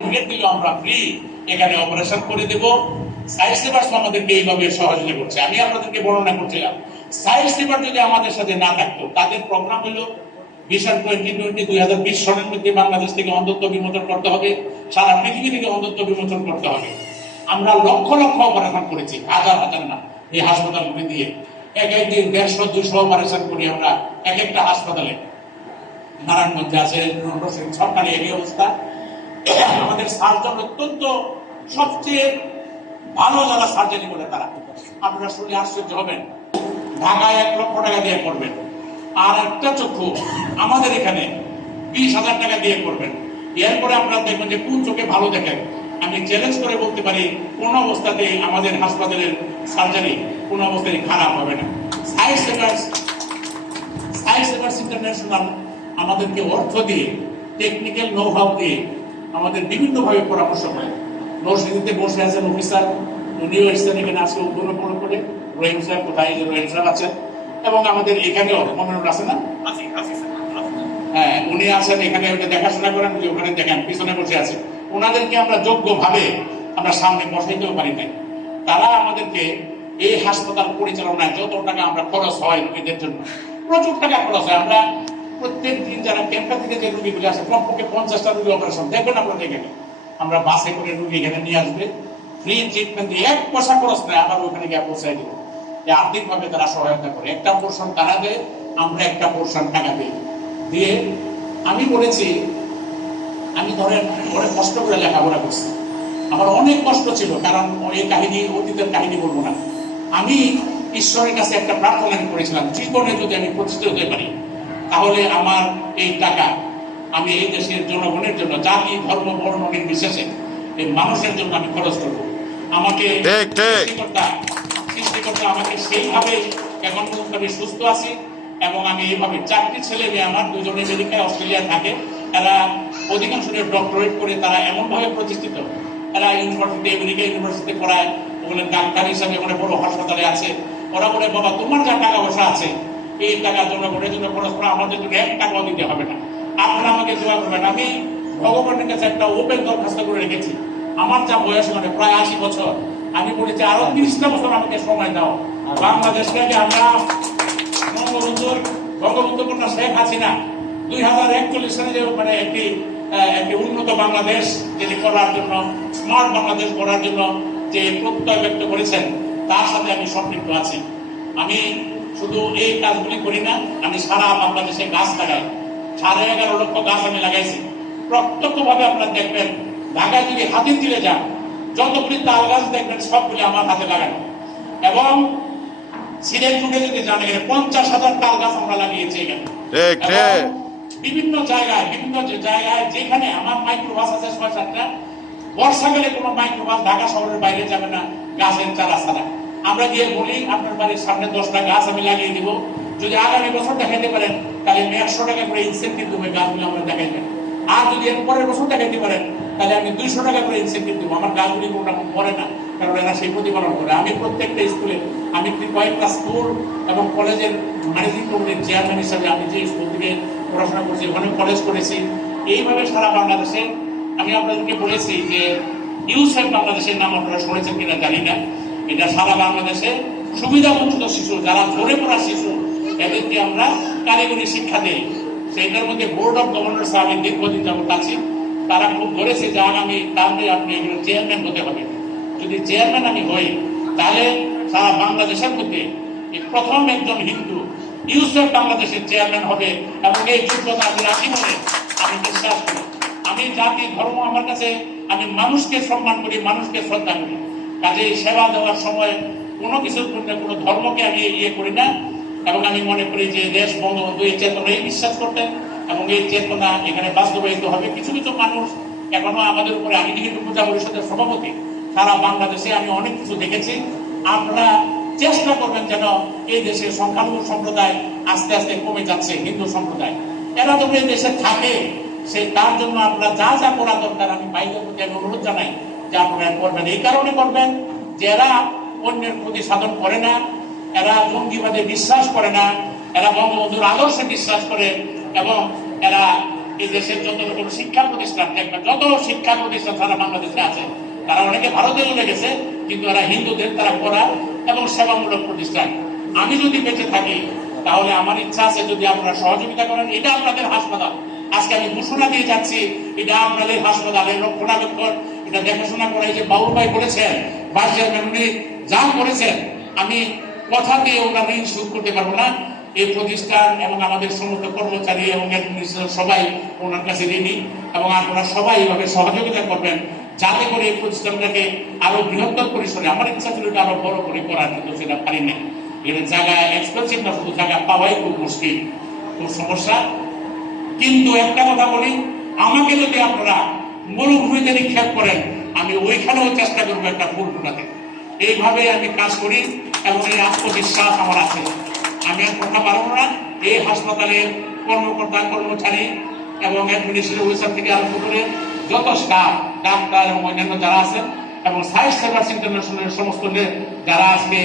Ticket আমরা free এখানে operation করে দেব। সাইড সেভার্স আমাদেরকে এইভাবে সহযোগিতা করছে। আমি আপনাদেরকে বর্ণনা করছিলাম। সাইড সেভার যদি আমাদের সাথে না থাকতো, তাদের প্রোগ্রাম হলো ভিশন টোয়েন্টি টোয়েন্টি দুই হাজার বিশ সনের মধ্যে বাংলাদেশ থেকে অন্ধত্ব বিমোচন করতে হবে। সারা পৃথিবী থেকে অন্ধত্ব বিমোচন করতে হবে। আমরা লক্ষ লক্ষ অপারেশন করেছি। হাজার হাজার না, এই হাসপাতালগুলি দিয়ে। এক একদিন দেড়শো, দুশো অপারেশন করি আমরা। এক একটা হাসপাতালে। নারায়ণগঞ্জে আছে সরকারি এই অবস্থা। আমাদের সার্জন অত্যন্ত সবচেয়ে ভালো যারা সার্জারি করে তারা। আপনারা শুনে আশ্চর্য হবেন। ঢাকায় এক লক্ষ টাকা দিয়ে করবেন। আর একটা চক্ষু আমাদের এখানে বিশ হাজার টাকা দিয়ে করবেন। এরপরে আপনারা দেখবেন যে কোন চোখে ভালো দেখেন। আমি চ্যালেঞ্জ করে বলতে পারি, কোন অবস্থাতে আমাদের হাসপাতালের সার্জারি কোন অবস্থায় খারাপ হবে না। Sightsavers Sightsavers international আমাদেরকে অর্থ দিয়ে টেকনিক্যাল নো হাউ দিয়ে আমাদের বিভিন্নভাবে পরামর্শ করে নরসিংদীতে বসে আছেন অফিসার উনিও এসেছেন এখানে আজকে উদ্বোধন করে। রহিম সাহেব কোথায়? রহিম সাহেব আছেন। এবং আমাদের এখানেও মনোনয়ন আছে না? হ্যাঁ উনি আছেন এখানে ওটা দেখাশোনা করেন যে ওখানে দেখেন পিছনে বসে আছে। ওনাদেরকে আমরা যোগ্যভাবে আমরা সামনে বসাইতেও পারি নাই। তারা আমাদেরকে এই হাসপাতাল পরিচালনায় যত টাকা আমরা খরচ হয় রোগীদের জন্য প্রচুর টাকা খরচ হয়। আমরা প্রত্যেক দিন যারা ক্যাম্পা থেকে যে রুগীগুলি আসে, কমপক্ষে পঞ্চাশটা রুগী অপারেশন দেখবেন আপনারা এখানে। আমরা বাসে করে রুগী এখানে নিয়ে আসবে। ফ্রি ট্রিটমেন্ট দিয়ে এক পয়সা খরচ নেয় আবার ওখানে গিয়ে পৌঁছায় দিব। যে আর্থিকভাবে তারা সহায়তা করে। একটা পোর্শন তারা দেয়, আমরা একটা পোর্শন টাকা দিই। দিয়ে আমি বলেছি, আমি ধরেন অনেক কষ্ট করে লেখাপড়া করছি। আমার অনেক কষ্ট ছিল, কারণ এই কাহিনী, অতীতের কাহিনী বলব না। আমি ঈশ্বরের কাছে একটা প্রার্থনা করেছিলাম, জীবনে যদি আমি প্রতিষ্ঠিত হতে পারি তাহলে আমার এই টাকা আমি এই দেশের জনগণের জন্য জাতি ধর্ম বর্ণ নির্বিশেষে এই মানুষের জন্য আমি খরচ করব। আমাকে। সৃষ্টিকর্তা সৃষ্টিকর্তা আমাকে সেইভাবে এখন পর্যন্ত আমি সুস্থ আছি এবং আমি এইভাবে চারটি ছেলে মেয়ে আমার দুজনে আমেরিকায় অস্ট্রেলিয়া থাকে। তারা অধিকাংশ ডক্টরেট করে তারা এমনভাবে প্রতিষ্ঠিত। তারা ইউনিভার্সিটি আমেরিকা ইউনিভার্সিটি পড়ায় ওখানে ডাক্তার হিসাবে ওখানে বড় হাসপাতালে আছে। ওরা বলে বাবা তোমার যা টাকা পয়সা আছে এই টাকা জনগণের জন্য খরচ করা আমাদের জন্য এক টাকাও দিতে হবে না। আপনারা আমাকে দোয়া করবেন। আমি ভগবানের কাছে একটা ওপেন দরখাস্ত করে রেখেছি। আমার যা বয়স মানে প্রায় আশি বছর, আমি বলেছি আরও তিরিশটা বছর আমাকে সময় দাও। বাংলাদেশকে আমরা বঙ্গবন্ধুর, বঙ্গবন্ধু কন্যা শেখ হাসিনা, দুই হাজার একচল্লিশ সালে যে মানে একটি একটি উন্নত বাংলাদেশ যেটি করার জন্য স্মার্ট বাংলাদেশ করার জন্য যে প্রত্যয় ব্যক্ত করেছেন, তার সাথে আমি সম্পৃক্ত আছি। আমি শুধু এই কাজগুলি করি না আমি সারা বাংলাদেশে গাছ লাগাই। সাড়ে এগারো লক্ষ গাছ আমি লাগাইছি। প্রত্যক্ষভাবে আপনারা দেখবেন ঢাকায় যদি হাতির দিলে যান যতগুলি তাল গাছ দেখবেন সবগুলি আমার হাতে লাগানো। এবং সিলেট রুটে যদি জানা গেলে পঞ্চাশ হাজার তাল গাছ আমরা লাগিয়েছি এখানে। বিভিন্ন জায়গায় বিভিন্ন যে জায়গায় যেখানে আমার মাইক্রোবাস আছে ছয় সাতটা বর্ষাকালে কোনো মাইক্রোবাস ঢাকা শহরের বাইরে যাবে না গাছের চারা ছাড়া। আমরা গিয়ে বলি, আপনার বাড়ির সামনে দশটা গাছ আমি লাগিয়ে দিব। যদি আগামী বছর দেখাইতে পারেন, তাহলে আমি একশো টাকা করে ইনসেন্টিভ দেবো গাছগুলো আমরা দেখাইবেন আর যদি এর পরের বছর দেখাইতে পারেন, তাহলে আমি দুইশো টাকা করে ইনসেন্টিভ দেবো। আমার গাছগুলি কোনটা পড়ে না, কারণ এরা সেই প্রতিপালন করে। আমি প্রত্যেকটা স্কুলে, আমি কয়েকটা স্কুল এবং কলেজের ম্যানেজিং কমিটির চেয়ারম্যান হিসাবে আমি যে স্কুল থেকে পড়াশোনা করছি ওখানে কলেজ করেছি। এইভাবে সারা বাংলাদেশে আমি আপনাদেরকে বলেছি যে, ইউসেফ বাংলাদেশের নাম আপনারা শুনেছেন কিনা জানি না। এটা সারা বাংলাদেশে সুবিধা বঞ্চিত শিশু, যারা ঝরে পড়া শিশু, এদেরকে আমরা কারিগরি শিক্ষা দিই। সেইটার মধ্যে বোর্ড অফ গভর্নর্স আমি দীর্ঘদিন যাবত আছি। তারা খুব ধরেছে যে আগামী তাহলে আপনি এগুলো চেয়ারম্যান হতে হবে। যদি চেয়ারম্যান আমি হই, তাহলে সারা বাংলাদেশের মধ্যে প্রথম একজন হিন্দু ইউসেফ বাংলাদেশের চেয়ারম্যান হবে এবং এই যোগ্যতা আমি বলে আমি বিশ্বাস করি। আমি জাতি, ধর্ম আমার কাছে, আমি মানুষকে সম্মান করি, মানুষকে শ্রদ্ধা করি। কাজে সেবা দেওয়ার সময় কোনো কিছুর জন্য কোনো ধর্মকে আমি ইয়ে করি না। এবং আমি মনে করি যে দেশ বঙ্গবন্ধু এই চেতনায় বিশ্বাস করতেন। এবং এই চেতনা এখানে বাস্তবায়িত হবে। কিছু কিছু মানুষ এখনও আমাদের উপরে আমি কিন্তু পূজা পরিষদের সভাপতি, সারা বাংলাদেশে আমি অনেক কিছু দেখেছি। আপনারা চেষ্টা করবেন যেন এই দেশের সংখ্যালঘু সম্প্রদায় আস্তে আস্তে কমে যাচ্ছে, হিন্দু সম্প্রদায়। এরা যখন এই দেশে থাকে, সে, তার জন্য আপনারা যা যা করা দরকার, আমি ভাইদের প্রতি আমি অনুরোধ জানাই। আপনারা করবেন এই কারণে করবেন যে এরা অন্যের প্রতি সাধন করে না, এরা জঙ্গিবাদে বিশ্বাস করে না, এরা বঙ্গবন্ধুর আদর্শে বিশ্বাস করে এবং এরা এই দেশের যত রকম শিক্ষা প্রতিষ্ঠান, দেখবেন যত শিক্ষা প্রতিষ্ঠান সারা বাংলাদেশে আছে, তারা অনেকে ভারতে চলে কিন্তু এরা হিন্দুদের তারা করা এবং সেবামূলক প্রতিষ্ঠান। আমি যদি বেঁচে থাকি, তাহলে আমার ইচ্ছা আছে যদি আপনারা সহযোগিতা করেন, এটা আপনাদের হাসপাতাল। আজকে আমি ঘোষণা দিয়ে যাচ্ছি, এটা আপনাদের হাসপাতালের রক্ষণাবেক্ষণ এটা দেখাশোনা করে যে বাবুল ভাই করেছেন ভাইস চেয়ারম্যান উনি যা করেছেন আমি কথা দিয়ে ওনার ঋণ শোধ করতে পারব না। এই প্রতিষ্ঠান এবং আমাদের সমস্ত কর্মচারী এবং অ্যাডমিনিস্ট্রেশন সবাই ওনার কাছে ঋণী এবং আপনারা সবাই এভাবে সহযোগিতা করবেন, যাতে করে এই প্রতিষ্ঠানটাকে আরও বৃহত্তর পরিসরে, আমার ইচ্ছা ছিল আরও বড় করে করার, কিন্তু সেটা পারি না এটা জায়গা এক্সপেন্সিভ না, শুধু জায়গা পাওয়াই খুব মুশকিল, খুব সমস্যা। কিন্তু একটা কথা বলি, আমাকে যদি আপনারা মরুভূমিতে নিক্ষেপ করেন, আমি ওইখানেও চেষ্টা করব একটা ফুল ফুটাতে এইভাবে আমি কাজ করি এবং এই আত্মবিশ্বাস আমার আছে। আমি আর কথা পারব না। এই হাসপাতালের কর্মকর্তা, কর্মচারী এবং অ্যাডমিনিস্ট্রেটিভ অফিসার থেকে আরম্ভ করে যত স্টাফ ডাক্তার এবং অন্যান্য যারা আছেন এবং সায়েন্স সার্ভিস ইন্টারন্যাশনালের সমস্ত যারা আজকে